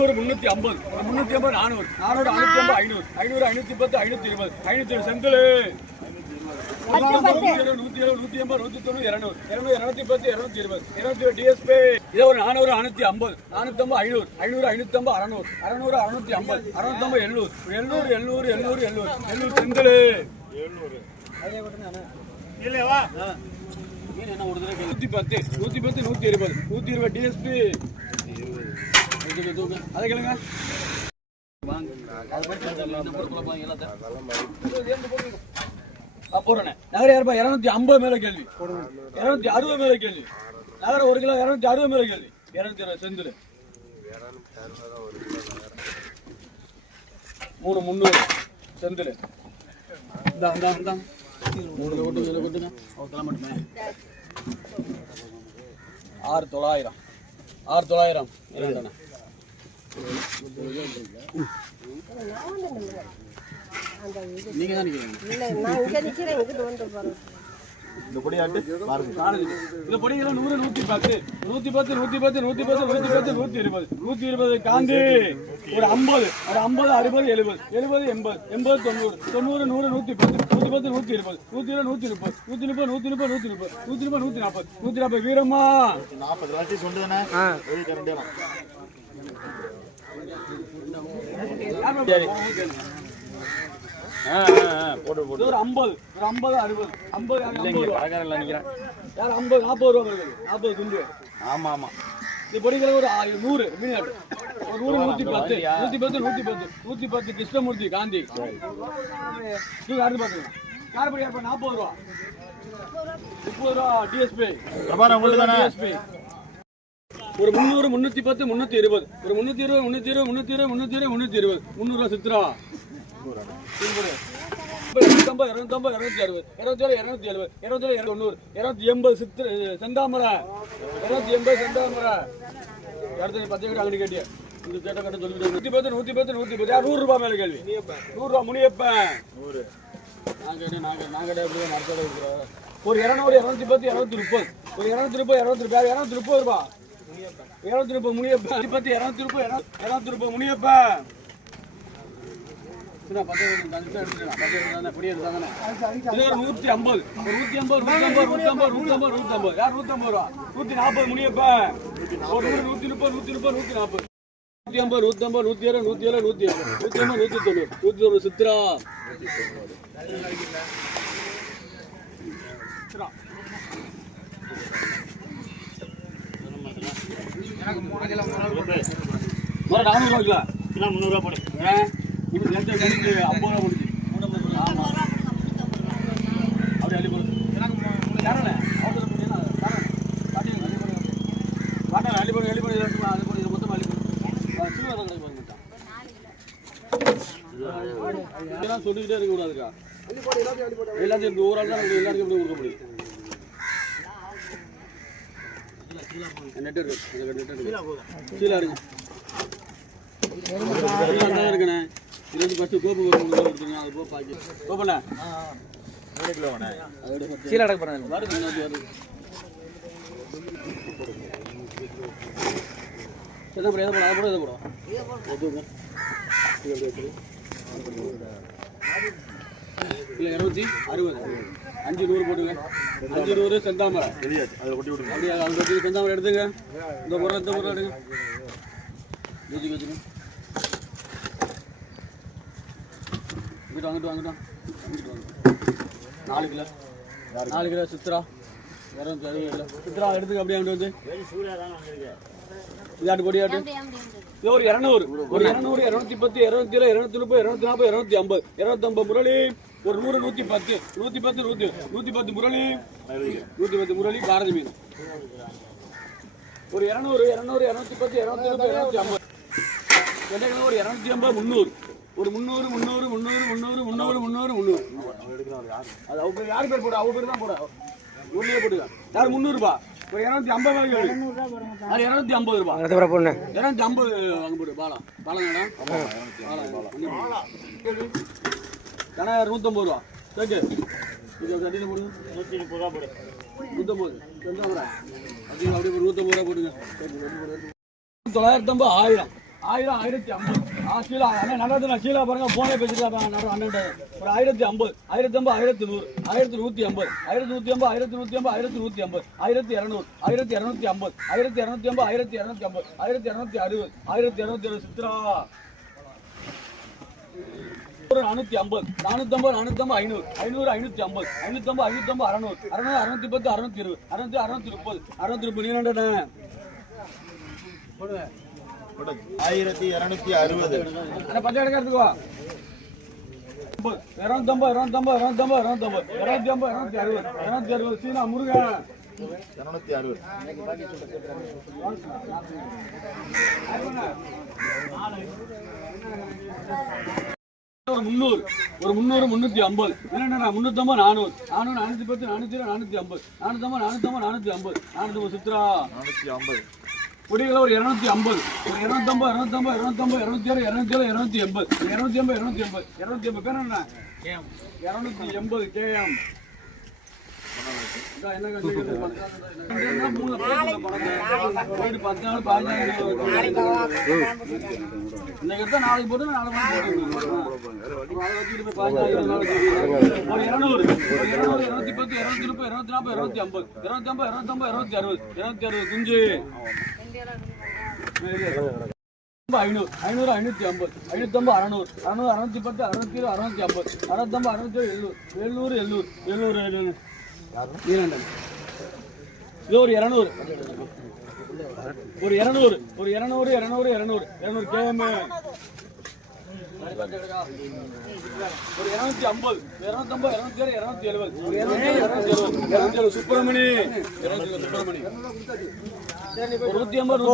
ஒரு 350 400 400 550 500 510 520 520 செந்தில் 170 180 190 200 210 220 220 டிஎஸ்பி இது ஒரு 400 450 450 500 500 550 600 600 650 650 700 700 700 700 700 செந்தில் 700 இல்ல வா மீன் என்ன ஒரு தடவை 110 110 120 120 டிஎஸ்பி அதை கேளுங்க நகர 250 மேல கேள்வி 260 மேல கேள்வி நகர 1 கிலோ 260 மேல கேள்வி 220 செந்தில் 300 செந்தில் 3 கொட்டுங்க 6900 6900 நீங்க தான் இந்த பொடியாட்டு பாருங்க இந்த பொடியெல்லாம் 100 110 110 110 110 110 120 120 காந்தி ஒரு 50 60 70 70 80 80 90 90 100 110 110 120 120 130 130 140 வீரம்மா 40 வாட்டி சொன்னேனே போடு போடு ஒரு 50 60 50 இல்லங்க கடைக்காரன் இல்ல நிக்கிறேன் யார் 50 40 ரூபாய் வருது 40 துண்டு ஆமா ஆமா இந்த பொடிகளை ஒரு 100 மீனாட்டு ஒரு 100 110 கிருஷ்ணமூர்த்தி காந்தி நீங்க அடுத்து பாத்துங்க யார் படி 40 ரூபாய் 30 ரூபாய் டிஎஸ்பி பிரபாரம் உங்களுக்கு தானே டிஎஸ்பி ஒரு 300 310 320 ஒரு 320 300 ரூபாய் சித்ரா 280 செந்தாமரை 280 செந்தாமரை அடுத்த 10 கிட்ட அங்கடி கேட்டியா இந்த கேட்ட கட்ட சொல்லிட்டு 110 100 ரூபாய் மேல கேள்வி 100 ரூபாய் முனியப்பன் 100 நாங்க எப்படியே நடத்தல இருக்கிறோம் ஒரு 200 210 230 ஒரு 230 230 ரூபாய் 230 முனியப்பன் 230 முனியப்பன் 150 யார் 150 ரூபா 140 முனியப்பா 130 140 150 190 சித்ரா எனக்கு 3 கிலோ 400 ரூபாய் 300 ரூபாய் போடு இது லெஃப்ட் சைடுக்கு 50 ரூபாய் போடுது 350 ஆமா அப்படியே அள்ளி போடு எனக்கு யாரல அவளோ போடுனா காட்டி அள்ளி போடு அது போடு இது மொத்தம் அள்ளி போடு சீவர கடைக்கு போய் மச்சான் இதெல்லாம் சொல்லிட்டே இருக்க கூடாதுக்கா அள்ளி போடு எல்லாத்தையும் அள்ளி போடு எல்லாத்தையும் இந்த ஊரால தான் எல்லாருக்கும் இப்படி கொடுக்க முடியும் நெட் இருக்கு கீழ இருக்கு இருக்குண்ணே இது வந்து ஃபர்ஸ்ட் கோப்பு கொடுத்துருங்க அது போ பாக்கி கோப்பண்ணே 3 கிலோ வேணே அதோட கீழ அடக்க போறேன் வருது எதை போட எதை போட இல்லை 260 500 போட்டுங்க 500 செந்தாமரை அதில் கொட்டி விட்டுருங்க அப்படியே அதை கொட்டி செந்தாமரை எடுத்துங்க இந்த பொருள் எடுங்க வச்சுங்க அங்கிட்டு 4 கிலோ சித்ரா 260 சித்ரா எடுத்துக்க அப்படியே அங்கிட்டு வந்து இதாட்டு பொடியாட்டு இது ஒரு 200 ஒரு 200 210 207 230 240 250 முரளி ஒரு 100 110 110 முரளி 110 முரளி பாரதி மீன் ஒரு 200 210 250 என்ன ஒரு 250 300 ஒரு 300 அது அவங்க யார் பேர் போட அவங்க பேர் தான் போட ஊர்லயே போடுங்க யார் 300 ரூபாய் ஒரு 250 அது 250 ரூபாய் 250 வாங்க போடு பாலம் கணா 150 ரூபா கேட்டு இது அடியில போடுங்க 130 ரூபா போடு 150 அப்படியே 150 ரூபா போடுங்க 950 1000 1050 சீலா அண்ணன் நடந்து சீலா பாருங்க போனே பேசிட்டு அண்ணன் ஒரு 1050 1100 1150 1150 1150 1200 1250 1250 1260 1260 சித்ரா 450 450 500 550 600 610 620 630 நீ போடுங்க 1260 பச்சை எடுக்கிறதுக்கு வா 250 சீனா முருகன் 260 ஒரு 300 350 என்னடா 350 400 410 450 450 சித்ரா 450 பொடிகளை ஒரு 250 ஒரு 250 பேர் என்ன 280 கேஎம் நாளைக்கு போட்டு 250 குஞ்சு 500 550 550 600 610 650 650 700 இது ஒரு 200 கேஎம் ஒரு 250 சுப்பிரமணி ஒரு 150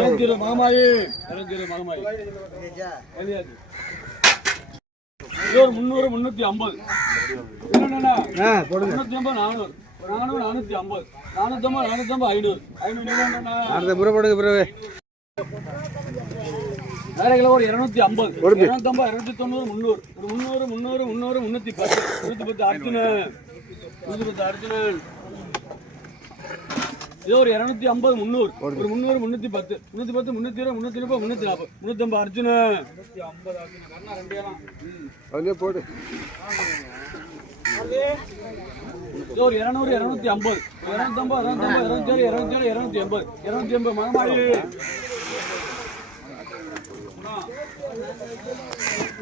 210 மகமாயி ஒரு 300 350 என்னன்னா 350 400 450 500 வேலைகளை ஒரு 250 290 300 310 அர்ஜுனன் இது ஒரு 250 300 ஒரு 300 310 320 350 அர்ஜுனன் போடு ஒரு 200 250 250 மகமாயி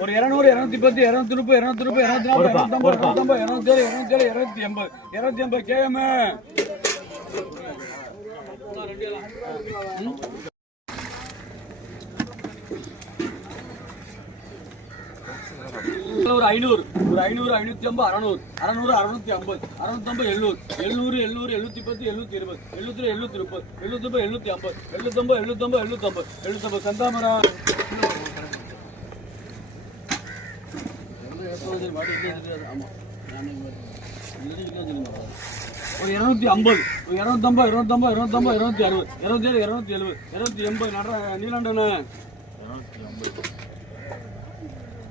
ஒரு 200 210 230 240 கேஎம் ஒரு 500 550 600 650 700 730 சந்தாமரா ஒரு 250 260 280 நீலாண்டன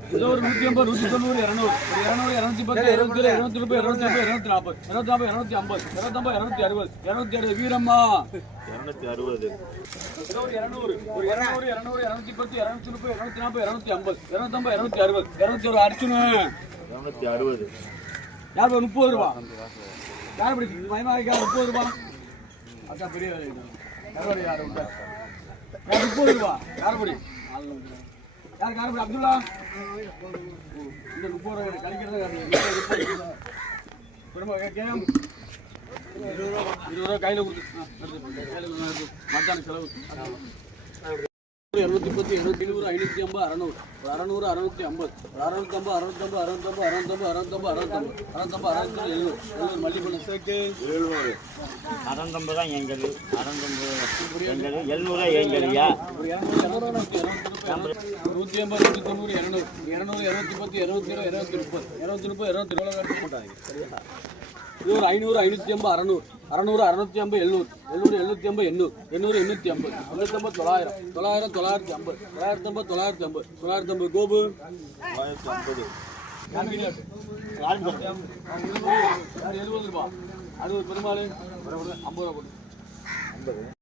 இது ஒரு 180 190 200 210 240 250 வீரம்மா 260 ஒரு 200 210 240 250 அர்ஜுன 260 யார் 30 ரூபா யார் இப்படி மயமாக்கா 30 ரூபா அக்கா பெரிய யார் 30 ரூபா யார் படி யார் காரப்படி அப்துல்லா இந்த 30 ரூபா கழிக்கிறது கேம் 20 ரூபா கையில் கொடுத்து மத்தான செலவு 210 250 550 600 600 650 650 650 650 மல்லிப்பழம் சேர்த்து 700 650 தான் எங்கது 650 எங்கது 700 எங்கதுயா 150 190 200 200 210 220 230 230 இது ஒரு 500 550 600 600 650 700 700 750 800 800 950 950 950 கோபு 950 70 ரூபா அது ஒரு பெருமாள் 50 ரூபா போட்டு 50